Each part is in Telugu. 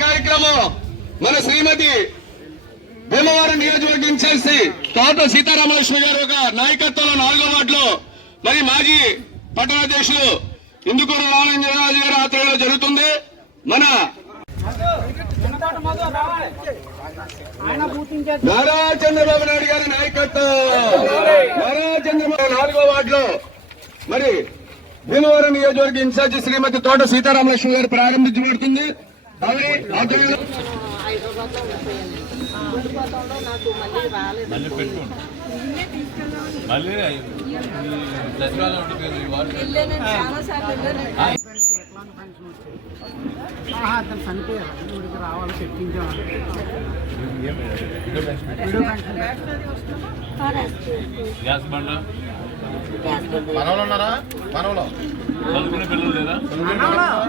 కార్యక్రమం మన శ్రీమతి భీమవరం నియోజకవర్గం చేసి తోట సీతారామకృష్ణ గారు ఒక నాయకత్వంలో నాలుగో వాటిలో మరి మాజీ పట్టణాధ్యక్షులు ఇందుకూరు రామలింగరాజు గారు ఆధ్వర్యంలో జరుగుతుంది. మన నారా చంద్రబాబు నాయుడు గారి నాయకత్వం. నారా చంద్రబాబు నాలుగో వార్డులో మరి భీమవరం నియోజకవర్గ ఇన్ఛార్జి శ్రీమతి తోట సీతారామలక్ష్మి గారు ప్రారంభించబడుతుంది ఆవిడ ఆధ్వర్యంలో అతను చనిపోయారు రావాలి చెప్పించాం గ్యాస్ బండ్ల మనవలు ఉన్నారా? మనవలు.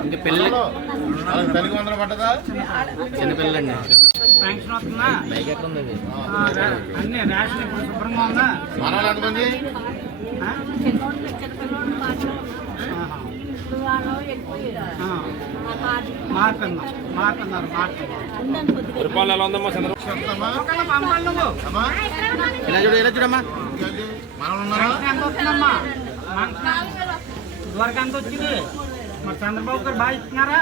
ఇంకా పెళ్ళి తల్లికి వందలు పడ్డదా? పెన్షన్ వస్తుందా? ఆ, రా- అన్ని రేషన్ ఇప్పుడు శుభ్రంగా ఉందా? మనవలు ఎంతమంది? ఇలా చూడు ఇలా చూడమ్మా. ఎంత వచ్చింది మరి చంద్రబాబు గారు బాగా ఇస్తున్నారా?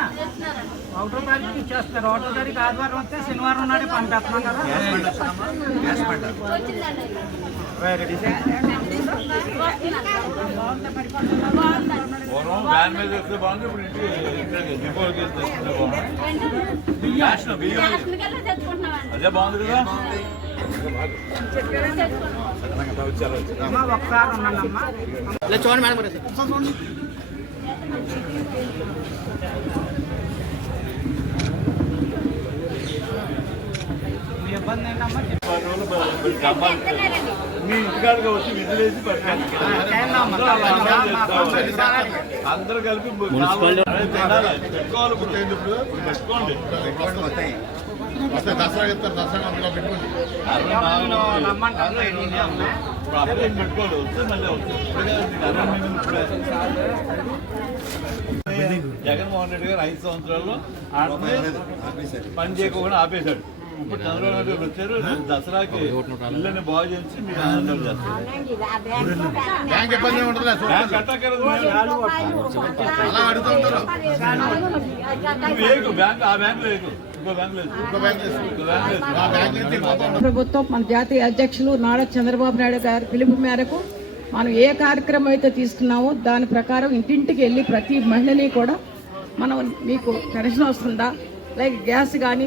ఒకటో తారీఖు ఇచ్చేస్తారు. ఒకటో తారీఖు ఆదివారం వస్తే శనివారం నాడు పంపేస్తున్నాం కదా. పూర్వం వ్యాన్ మీద వస్తే బాగుంది. ఇప్పుడు ఇంటికి డిపోకి తెచ్చుకుంటే బాగుంది. గ్యాస్ బియ్యం. అదే బాగుంది కదా? చూడండి మేడం మీ మీ ఇంటికాడికి వచ్చి విజిలేసి అందరూ కలిపి. పెట్టుకోండి దసరా చెప్తారు దసరా పెట్టుకోండి పెట్టుకోండి వస్తే మళ్ళీ వస్తుంది. జగన్మోహన్ రెడ్డి గారు ఐదు సంవత్సరాల్లో పని చేయకుండా ఆపేశాడు దసరాకి ఇళ్ళని బాగు చేసి మీరు ఆనందం బ్యాంక్ ఇబ్బంది ఉంటుంది. అలా అడుగుతూ ఉంటారు. ప్రభుత్వం మన జాతీయ అధ్యక్షులు నారా చంద్రబాబు నాయుడు గారి పిలుపు మేరకు మనం ఏ కార్యక్రమం అయితే తీసుకున్నామో దాని ప్రకారం ఇంటింటికి వెళ్ళి ప్రతి మహిళని కూడా మనం మీకు పెన్షన్ వస్తుందా? లైక్ గ్యాస్ కానీ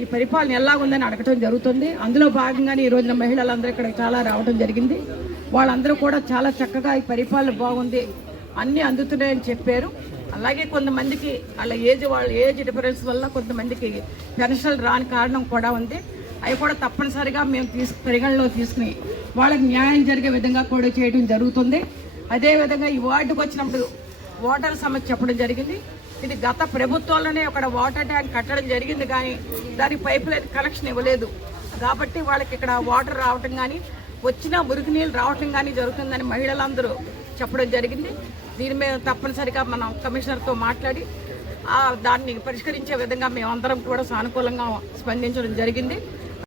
ఈ పరిపాలన ఎలా ఉందని అడగటం జరుగుతుంది. అందులో భాగంగానే ఈ రోజున మహిళలందరూ ఇక్కడ చాలా రావడం జరిగింది. వాళ్ళందరూ కూడా చాలా చక్కగా ఈ పరిపాలన బాగుంది. అన్నీ అందుతున్నాయని చెప్పారు. అలాగే కొంతమందికి వాళ్ళ ఏజ్ వాళ్ళ ఏజ్ డిఫరెన్స్ వల్ల కొంతమందికి పెన్షన్లు రాని కారణం కూడా ఉంది. అవి కూడా తప్పనిసరిగా మేము తీసు పరిగణలో తీసుకుని వాళ్ళకి న్యాయం జరిగే విధంగా కూడా చేయడం జరుగుతుంది. అదేవిధంగా ఈ వార్డుకు వచ్చినప్పుడు ఓటర్ సమస్య చెప్పడం జరిగింది. ఇది గత ప్రభుత్వంలోనే ఒక వాటర్ ట్యాంక్ కట్టడం జరిగింది కానీ దానికి పైప్ లైన్ కనెక్షన్ ఇవ్వలేదు. కాబట్టి వాళ్ళకి ఇక్కడ వాటర్ రావటం కానీ వచ్చిన మురుగునీళ్ళు నీళ్ళు రావటం కానీ జరుగుతుందని మహిళలందరూ చెప్పడం జరిగింది. దీని మీద తప్పనిసరిగా మనం కమిషనర్తో మాట్లాడి దాన్ని పరిష్కరించే విధంగా మేమందరం కూడా సానుకూలంగా స్పందించడం జరిగింది.